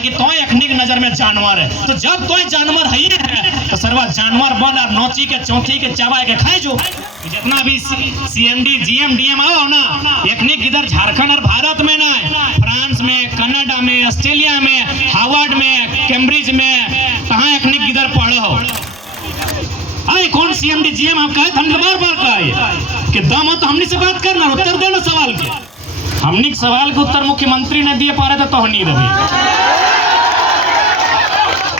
कि तो अखनी की नजर में जानवर है। तो जब तो जानवर है तो सरवा जानवर बन और नोची के चौथी के चबा के खाए जो जितना भी सीएमडी जीएम डीएम आओ ना अखनी इधर झारखंड और भारत में ना फ्रांस में, कनाडा में, ऑस्ट्रेलिया में, हार्वर्ड में, कैम्ब्रिज में कहाँ अखनी इधर पढ़े हो। अरे कौन सीएमडी जीएम आप कहे हमने बार कहा कि दम हो तो हमने से बात करना, उत्तर देना सवाल के। हमने सवाल के उत्तर मुख्यमंत्री ने दिए पारे तो नहीं रही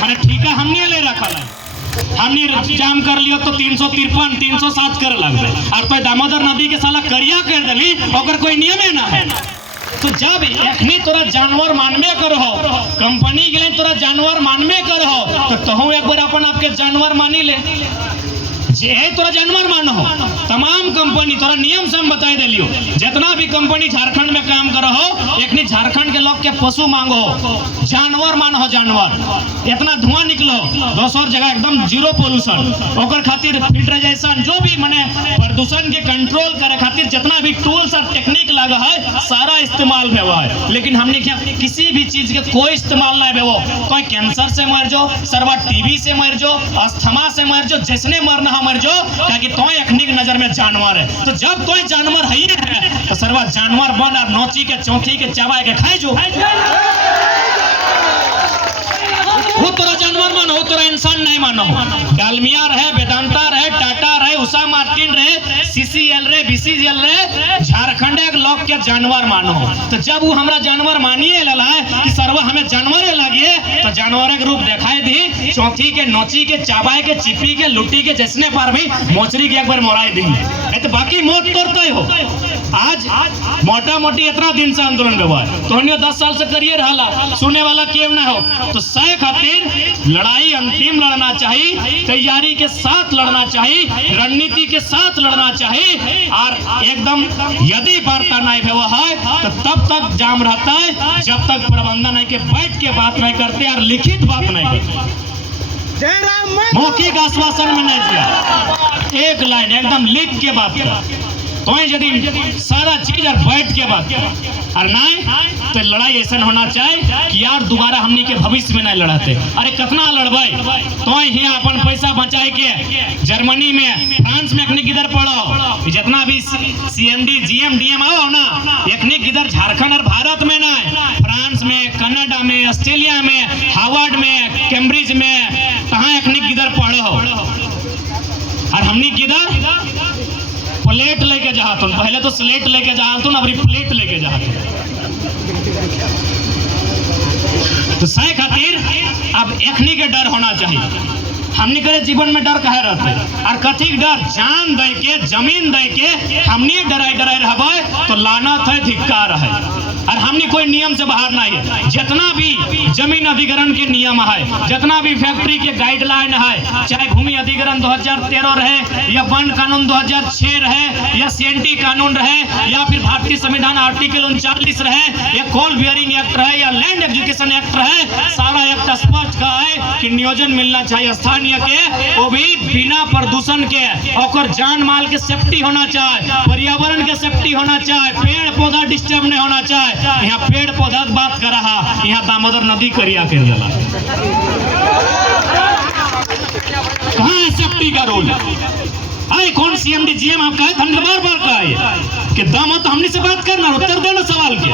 मैंने ठीक है हमने ले रखा है। हमने जाम कर लियो तो 353 307 कर लग गए और तो दामोदर नदी के साला करिया कर दली और कोई नियम है ना है। तो जब अखनी तोरा जानवर मानबे करो कंपनी के लिए तोरा जानवर मानबे करो तो कहूँ एक बार अपन आपके जानवर मानी ले जे तोरा जानवर मानो हो। तमाम कंपनी तोरा नियम से हम बताए दिलियो जितना भी कंपनी झारखंड में काम करो हो एक झारखंड के लोग के पशु मांगो जानवर मानो हो। जानवर इतना धुआं निकलो दोसर जगह एकदम जीरो पोल्यूशन ओकर खातिर फिल्टराइजेशन जो भी माने प्रदूषण के कंट्रोल करे खातिर जितना भी टूल्स और टेक्निक लगा है सारा इस्तेमाल भेवा है। लेकिन हमने क्या किसी भी चीज के कोई इस्तेमाल नहीं भेवो। कोई कैंसर से मर जो, सरवा टीबी से मर जो, अस्थमा से मर जो, जिसने मरना मर जो कि तो अखनी की नजर में जानवर है। तो जब तो जानवर है तो सरवा जानवर बन और नोची के चौथी के चबा के खाए जो वो तोरा जानवर मानो, वो तोरा इंसान नहीं मानो। डालमिया रहे, वेदांता रहे, टाटा रहे, उषा मार्टिन रहे, सीसीएल रहे, बीसीएल रहे, झारखंड के लोग के जानवर मानो। तो जब वो हमरा जानवर मानिए लला है कि सरवा हमें जानवर लगे तो जानवर के रूप दिखाई दी चौथी के नोची के चाबाए के चिपी के लुटी के जैसने पर भी मोचरी के एक बार मोड़ाई दी तो बाकी मौत तोड़ते हो। आज मोटा मोटी इतना दिन से आंदोलन व्यवहार तो 10 साल से करिए रहा सुनने वाला केव ना हो। तो सह खातिर लड़ाई अंतिम लड़ना चाहिए, तैयारी के साथ लड़ना चाहिए, रणनीति के साथ लड़ना चाहिए और एकदम यदि वार्ता नहीं हुआ है तो तब तक जाम रहता है जब तक प्रबंधन है के बैठ के बात नहीं करते और लिखित बात नहीं करते। मौखिक आश्वासन में नहीं दिया, एक लाइन एकदम लिख के बात कर तो यदि सारा चीज और बैठ के बात और नहीं तो लड़ाई ऐसा होना चाहिए कि यार दोबारा हमनी के भविष्य में नहीं लड़ाते। अरे कितना लड़बाई तो यहाँ अपन पैसा बचाए के जर्मनी में, फ्रांस में अखनी किधर पढ़ो जितना भी सीएमडी जीएम डीएम आओ ना अखनी किधर झारखंड और भारत में ना फ्रांस में, कनाडा में, ऑस्ट्रेलिया में, हार्वर्ड में, कैम्ब्रिज में कहाँ अखनी किधर पढ़ो और हमनी किधर प्लेट लेके जाता हूँ। पहले तो स्लेट लेके जाता हूँ, अब प्लेट लेके जाता हूँ। तो सही खातिर अब अखनी के डर होना चाहिए। हमने करे जीवन में डर कहे रहते और कथी डर जान दे के जमीन दे के हमने डराई रहबे तो लानत है, धिक्कार है। और हमने कोई नियम से बाहर नहीं है। जितना भी जमीन अधिग्रहण के नियम है, जितना भी फैक्ट्री के गाइडलाइन है, चाहे भूमि अधिग्रहण 2013 रहे या वन कानून 2006 रहे या सीएनटी कानून रहे या फिर भारतीय संविधान आर्टिकल 39 रहे या कोल बियरिंग एक्ट रहे या लैंड एजुकेशन एक्ट रहे, सारा एक्ट स्पष्ट का है कि नियोजन मिलना चाहिए स्थानीय के, वो भी बिना प्रदूषण के, और जान माल के सेफ्टी होना चाहिए, पर्यावरण के सेफ्टी होना चाहिए, पेड़ पौधा डिस्टर्ब नहीं होना चाहिए। यहाँ पेड़ पौधा की बात कर रहा, यहाँ दामोदर नदी करिया के जला कहाँ है सेफ्टी का रोल? अरे कौन सीएमडी जीएम आप कहे हमने बार कहा कि दम हो तो हमने से बात करना, उत्तर देना सवाल के।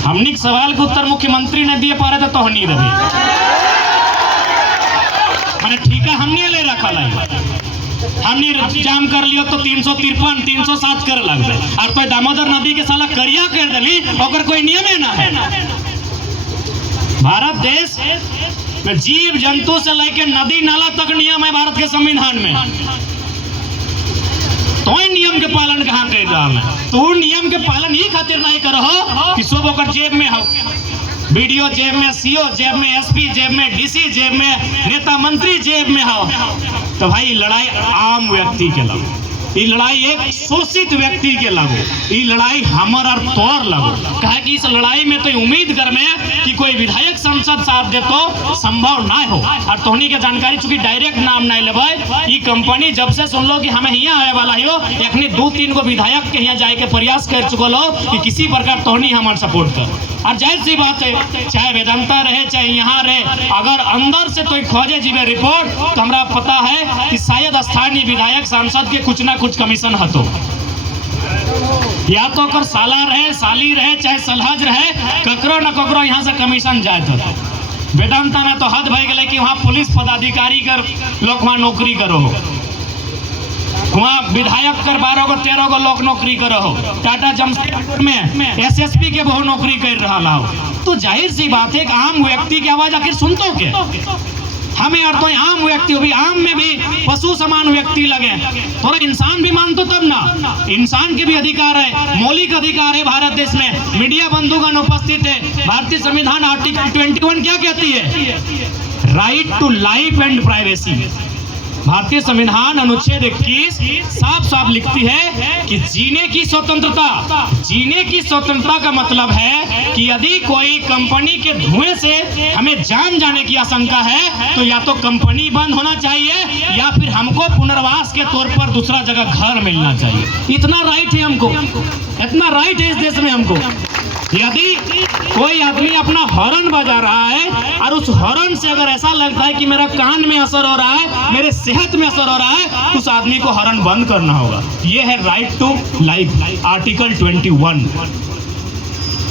हमने सवाल के उत्तर मुख्यमंत्री ने दिए पारे तो नहीं रही मैंने ठीक है हमने ले रखा है। हमने जाम कर लियो तो 353 307 कर लग गए और तो दामोदर नदी के साला करिया कर दली और कोई नियम है ना है। भारत देश में जीव जंतु से लेकर नदी नाला तक नियम है भारत के संविधान में। तो नियम के पालन कहाँ कर रहा है? तो नियम के पालन ही खातिर नहीं करो कि सब ओकर जेब में हो, वीडियो जेब में, सीओ जेब में, एसपी जेब में, डीसी जेब में, नेता मंत्री जेब में हो। तो भाई लड़ाई आम व्यक्ति के लगो, ये लड़ाई एक शोषित व्यक्ति के लगो, ये लड़ाई हमर और तोर लगो। कहे कि इस लड़ाई में तो उम्मीद कर में कि कोई विधायक संसद साथ दे तो संभव ना हो। और तोहनी के जानकारी चूंकि डायरेक्ट नाम नहीं लेबै, ये कंपनी जब से सुन लो कि हमें यहाँ आए वाला हो, अखनी 2-3 गो विधायक के यहाँ जाए के प्रयास कर चुकल हो कि किसी प्रकार तोहनी हमार सपोर्ट कर। और जाहिर सी बात है, चाहे वेदांता रहे चाहे यहाँ रहे, अगर अंदर से कोई खोजे जीवे रिपोर्ट तो हमरा पता है कि शायद स्थानीय विधायक सांसद के कुछ ना कुछ कमीशन हतो, या तो कर साला रहे साली रहे चाहे सलहज रहे, ककरो न ककरो यहाँ से कमीशन जाए तो। वेदांता में तो हद भय गए कि वहाँ पुलिस पदाधिकारी कर लोग वहाँ नौकरी करो हो, वहाँ विधायक कर 12 गो 13 गो लोग नौकरी करो हो, टाटा जमशेदपुर में एसएसपी के बहु नौकरी कर रहा हो। तो जाहिर सी बात है कि आम व्यक्ति की आवाज आखिर सुनते के हमें, और तो आम व्यक्ति भी, आम में भी पशु समान व्यक्ति लगे, थोड़ा इंसान भी मान तो तब ना, इंसान के भी अधिकार है, मौलिक अधिकार है भारत देश में। मीडिया बंधुगण उपस्थित है, भारतीय संविधान आर्टिकल 21 क्या कहती है? Right to life and privacy. भारतीय संविधान अनुच्छेद 21 साफ साफ लिखती है कि जीने की स्वतंत्रता। जीने की स्वतंत्रता का मतलब है कि यदि कोई कंपनी के धुएं से हमें जान जाने की आशंका है तो या तो कंपनी बंद होना चाहिए या फिर हमको पुनर्वास के तौर पर दूसरा जगह घर मिलना चाहिए। इतना राइट है हमको, इतना राइट है इस देश में हमको। यदि कोई आदमी अपना हॉर्न बजा रहा है और उस हॉर्न से अगर ऐसा लगता है कि मेरा कान में असर हो रहा है, मेरे सेहत में असर हो रहा है, तो उस आदमी को हॉर्न बंद करना होगा। ये है राइट टू लाइफ, आर्टिकल 21।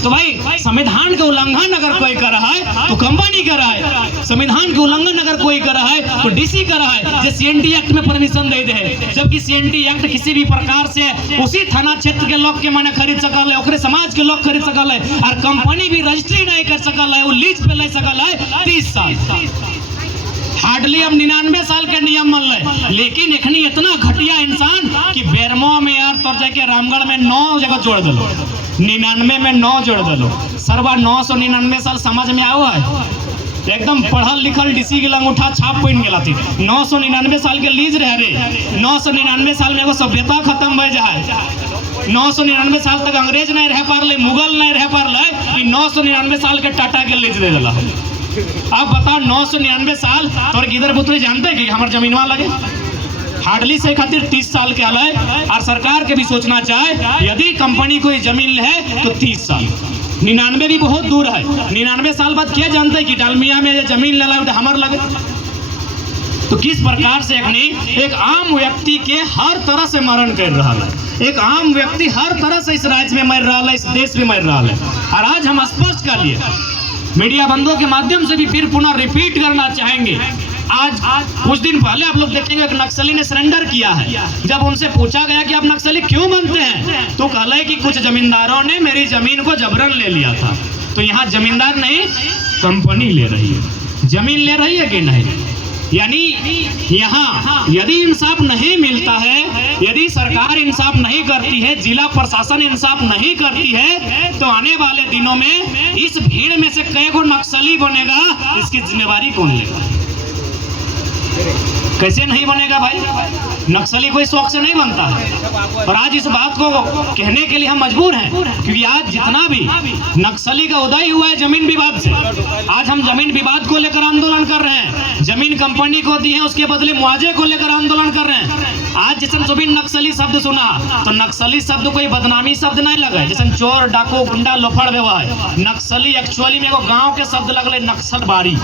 तो भाई संविधान का उल्लंघन अगर कोई कर रहा है तो कंपनी कर रहा है, संविधान का उल्लंघन अगर कोई कर रहा है तो डीसी कर रहा है, जो सीएनटी एक्ट में परमिशन दे दे, जबकि सीएनटी एक्ट किसी भी प्रकार से उसी थाना क्षेत्र के लोग के माने खरीद सकल है, ओकरे समाज के लोग खरीद सकल है, और कंपनी भी रजिस्ट्री नहीं कर सकल है, वो लीज पे ले सकल है 30 साल। हार्डली हम 99 साल के नियम मान ले, लेकिन एखनी इतना घटिया इंसान कि बेरमो में यार तोर जाके रामगढ़ में 9 जगह जोड़ दलो, 99 में 9 जोड़ दलो, सरवा 999 साल समझ में आओ है। एकदम पढ़ल लिखल डीसी के अंगूठा छाप पहन गया थी। 999 साल के लीज रह रे, 999 साल में वो सभ्यता खत्म हो जाए। 999 साल तक अंग्रेज नहीं रह पारले, मुगल नहीं रह पारले, कि 999 साल के टाटा के लीज दे दिला। अब बताओ 999 साल तोर किधर पुत्री जानते कि हमारे जमीनवा लगे? हार्डली से खातिर 30 साल के हाल है, और सरकार के भी सोचना चाहे यदि कंपनी कोई जमीन है तो 30 साल। 99 भी बहुत दूर है, 99 साल बाद क्या जानते हैं कि डालमिया में जमीन ले ला हमार लगे। तो किस प्रकार से एक आम व्यक्ति के हर तरह से मरण कर रहा है, एक आम व्यक्ति हर तरह से इस राज्य में मर रहा है, इस देश में मर रहा है। और आज हम स्पष्ट कर लिए, मीडिया बंधुओं के माध्यम से भी फिर पुनः रिपीट करना चाहेंगे। आज कुछ दिन पहले आप लोग देखेंगे एक नक्सली ने सरेंडर किया है। जब उनसे पूछा गया कि आप नक्सली क्यों बनते हैं, तो कहले कि कुछ जमींदारों ने मेरी जमीन को जबरन ले लिया था। तो यहाँ जमींदार नहीं, कंपनी ले रही है। जमीन ले रही है कि नहीं? यानी यहाँ यदि इंसाफ नहीं मिलता है, यदि सरकार इंसाफ नहीं करती है, जिला प्रशासन इंसाफ नहीं करती है, तो आने वाले दिनों में इस भीड़ में से कई गो नक्सली बनेगा, इसकी जिम्मेवारी कौन लेगा? कैसे नहीं बनेगा भाई? नक्सली कोई शौक से नहीं बनता है। और आज इस बात को कहने के लिए हम मजबूर हैं, क्योंकि आज जितना भी नक्सली का उदय हुआ है जमीन विवाद से। आज हम जमीन विवाद को लेकर आंदोलन कर रहे हैं, जमीन कंपनी को दी है उसके बदले मुआवजे को लेकर आंदोलन कर रहे हैं। आज जैसे सभी नक्सली शब्द सुना तो नक्सली शब्द कोई बदनामी शब्द नहीं लगा, जैसे चोर डाकू गुंडा लोफड़ व्यवहार। नक्सली एक्चुअली में एगो गाँव के शब्द लगले, नक्सलबारी।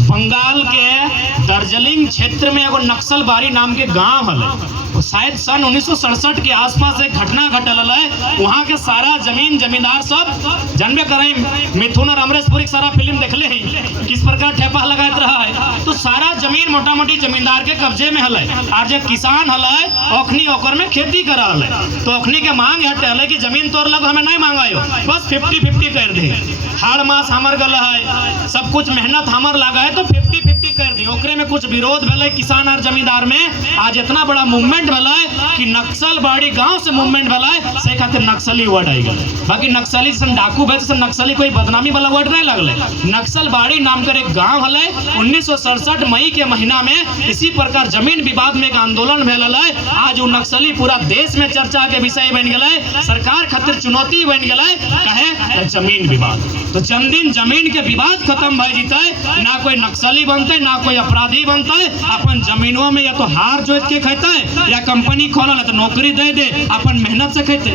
बंगाल के दार्जिलिंग क्षेत्र में एगो नक्सलबारी नाम के गांव है, शायद सन 1967 के आसपास एक घटना घटल है। वहाँ के सारा जमीन जमींदार सब जानबे करें, मिथुन और अमरेशपुरी सारा फिल्म देखले हैं किस प्रकार ठेपा लगात रहा है। तो सारा जमीन मोटा मोटी जमींदार के कब्जे में हले, और जो किसान हले ओखनी ओकर में खेती कर रहा है। तो ओखनी के मांग हटे कि जमीन तोर लग हमें नहीं मांगायो, बस 50-50 कर दे। हाड़ मास हमर गल है, सब कुछ मेहनत हमर लगा है, तो 50-50 कर दी। ओकरे में कुछ विरोध भले किसान और जमींदार में। आज इतना बड़ा मूवमेंट भला कि नक्सलबाड़ी गांव से मूवमेंट भला से खातिर नक्सली वर्ड आई गए। बाकी नक्सली जैसे डाकू भे जैसे नक्सली कोई बदनामी वाला वर्ड नहीं लगले। नक्सलबाड़ी नाम कर एक गांव हले। 1967 मई के महीना में इसी प्रकार जमीन विवाद में एक आंदोलन भेल है। आज वो नक्सली पूरा देश में चर्चा के विषय बन गए, सरकार खातिर चुनौती बन गए, कहे जमीन विवाद। तो दिन जमीन के विवाद खत्म भय जीते, ना कोई नक्सली बनते ना कोई अपराधी बनते। अपन जमीनों में या तो हार जोत के खेते या कंपनी खोलल तो नौकरी दे दे, अपन मेहनत से खेते।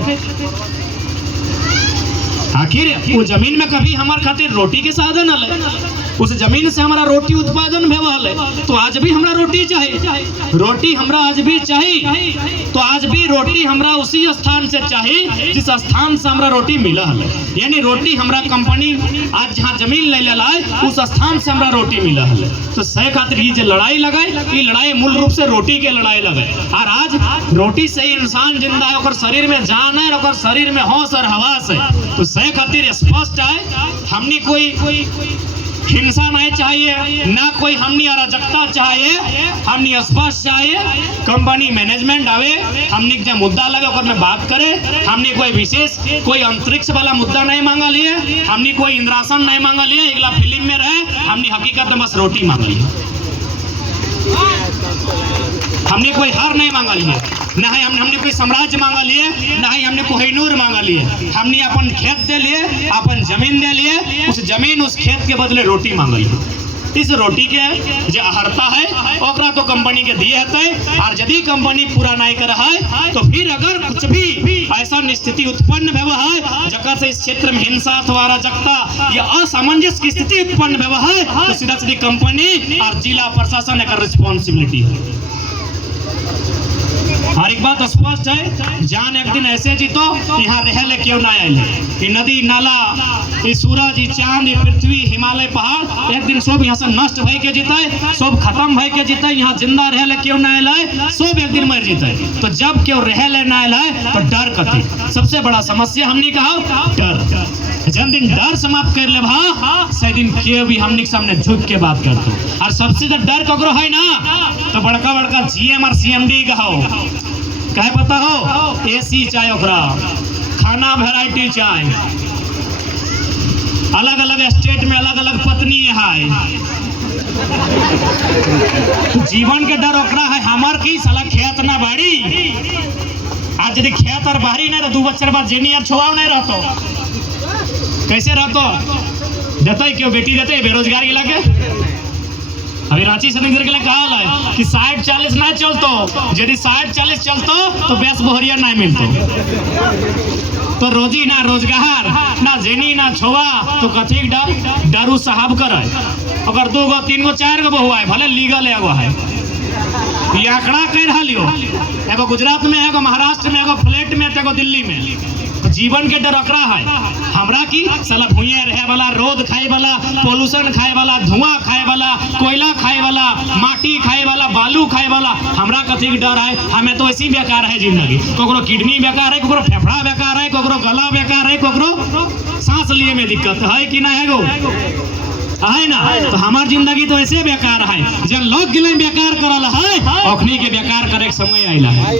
आखिर वो जमीन में कभी हमारे खातिर रोटी के साधन हले, उस जमीन से हमारा रोटी उत्पादन भेवल है, तो आज भी हमरा रोटी चाहिए, रोटी हमरा आज भी चाहिए, तो आज भी रोटी हमरा उसी स्थान से चाहिए जिस स्थान से हमरा रोटी मिला है। यानी रोटी हमरा कंपनी आज जहाँ जमीन ले लाए उस स्थान से हमरा रोटी मिला है। तो सह खातिर ये जो लड़ाई लगाए, ये लड़ाई मूल रूप से रोटी के लड़ाई लगाए। और आज रोटी से ही इंसान जिंदा है, और शरीर में जान है, और शरीर में होश और हवास है। तो सह खातिर स्पष्ट है, हमने कोई हिंसा नहीं चाहिए, ना कोई हमनी अराजकता चाहिए, हमनी स्पष्ट चाहिए। कंपनी मैनेजमेंट आवे, हमनी जो मुद्दा लगे और में बात करे, हमनी कोई विशेष कोई अंतरिक्ष वाला मुद्दा नहीं मांगा लिए, हमनी कोई इंद्रासन नहीं मांगा लिए, अगला फिल्म में रहे, हमनी हकीकत में बस रोटी मांग ली, हमने कोई हार नहीं मांगा लिए, ना ही हमने कोई साम्राज्य मांगा लिए, ना ही हमने कोहिनूर मांगा लिए। हमने अपन खेत दे लिए, अपन जमीन दे लिए, उस जमीन उस खेत के बदले रोटी मांग लिए। इस रोटी के जो अहर्ता है ओकरा तो कंपनी के दिए है, और यदि कंपनी पूरा नहीं कर रहा है तो फिर अगर कुछ भी ऐसा स्थिति उत्पन्न हुआ है जगह से इस क्षेत्र में हिंसा अथवा अराजकता या असामंजस्य की स्थिति उत्पन्न हुआ है, तो सीधा सीधी कंपनी और जिला प्रशासन एक रिस्पॉन्सिबिलिटी है। और एक बात स्पष्ट है, जान एक दिन ऐसे जीतो यहाँ रहले क्यों ना आए, ये नदी नाला, ये सूरज, ये चांद, ये पृथ्वी, हिमालय, पहाड़ एक दिन सब यहाँ से नष्ट भय के जीता है, सब खत्म भय के जीता है। यहाँ जिंदा रहले क्यों ना आए, सब एक दिन मर जीता है। तो जब क्यों रहले ना आए तो डर कथी सबसे बड़ा समस्या हमने कहा, डर। जब दिन डर समाप्त कर ले भा से दिन क्यों भी हमने सामने झुक के बात करते। और सबसे ज्यादा डर ककरो है ना तो बड़का बड़का जीएम और सीएमडी कहो, कहे पता हो, एसी चाहे ओकरा, खाना वैरायटी चाहे, अलग अलग स्टेट में अलग अलग पत्नी है, जीवन के डर ओकरा है। हमार की साला खेत ना बाड़ी, आज यदि खेत और बाहरी नहीं तो 2 बच्चे बाद जेनी और छोड़ाव नहीं रहतो, कैसे रहतो देते क्यों बेटी देते बेरोजगार इलाके। अभी रांची से निकल के कहा है कि 60-40 ना चलतो, यदि 60-40 चलतो तो बेस बोहरिया नहीं मिलतो, तो रोजी ना रोजगार ना जेनी ना छोवा, तो कथी डर डरू साहब कर अगर 2 गो 3 गो 4 गो बहुआ है, भले लीगल है, ये आंकड़ा कह रहा लियो, एगो गुजरात में, एगो महाराष्ट्र में, एगो फ्लैट में, एगो दिल्ली में। तो जीवन के डर अकड़ा है हमरा की साला भूया रहे वाला, रोद खाए वाला, पोल्यूशन खाए वाला, धुआं खाए वाला, कोयला खाए वाला, माटी खाए वाला, बालू खाए वाला, हमरा कथी के डर है। हमें तो ऐसी बेकार है जिंदगी, कोकरो किडनी बेकार है, कोकरो फेफड़ा बेकार है, कोकरो गला बेकार है, कोकरो सांस लिए में दिक्कत है कि ना है गो है ना। तो हमार जिंदगी तो ऐसे बेकार है, जब लोग गिले बेकार करल है, अखनी के बेकार करे के समय आइला है।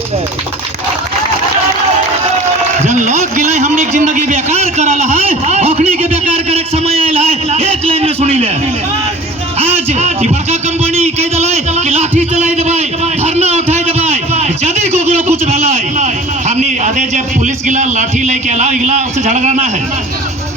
जब लोग गिले हमने जिंदगी बेकार करल है, अखनी के बेकार करे के समय आइला है। एक लाइन में सुनी ले, आज ई बड़का कंपनी कह दलाई कि लाठी चलाई देबै, धरना उठाई देबै, यदि कोकरो कुछ भलाई हमनी आदे जे पुलिस गिला लाठी लेके आला, इगला उससे झगड़ा ना है,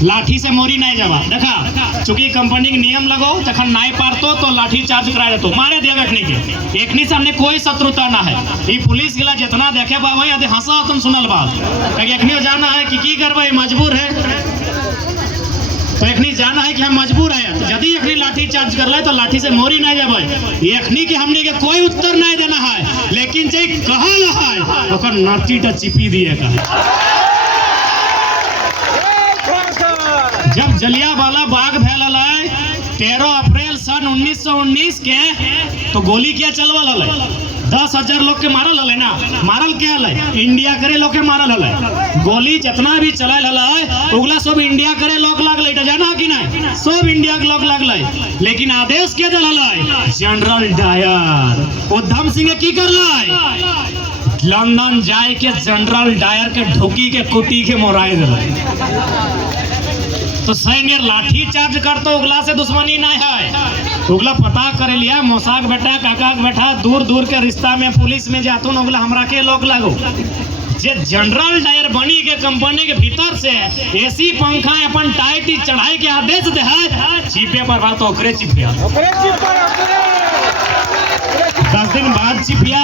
लाठी से मोरी नहीं जावा। देखा चूंकि कंपनी के नियम लगो तखन नहीं पारतो तो लाठी चार्ज करा देतो, मारे देगा एकनी से हमने कोई शत्रुता ना है। ये पुलिस गिला जितना देखे बाबा यदि हंसा तुम सुनल बात एकनी जाना है कि करबे, मजबूर है, तो एकनी जाना है कि हम मजबूर है। यदि एकनी लाठी चार्ज कर ले तो लाठी से मोरी नहीं जाबे, एकनी के हमने के कोई उत्तर नहीं देना है, लेकिन जे कहल है ओकर नाटी टा चिपी दिए का। जब जलियांवाला बाग भेल है 13 अप्रैल सन 1919 के, तो गोली क्या चलवल है, 10,000 लोग के मारल है ना, मारल क्या है, इंडिया करे लोग के मारल है। गोली जितना भी चलल है उगला सब इंडिया करे लोग लगल, जाना कि नहीं, सब इंडिया के लोग लगल। लेकिन आदेश के दल है जनरल डायर। उधम सिंह की करल लंदन जाए के जनरल डायर के ढोकी के कुटी के मोराए दिल। तो सैन्य लाठी चार्ज करतो उगला से दुश्मनी नहीं है, उगला पता करे लिया मौसाक बेटा, काका बेटा, दूर दूर के रिश्ता में पुलिस में जातो न, उगला हमरा के लोग लगो। जे जनरल डायर बनी के कंपनी के भीतर से एसी पंखा अपन टाइट चढ़ाई के आदेश दे है, चिपे पर बात ओकरे चिपिया, 10 दिन बाद चिपिया।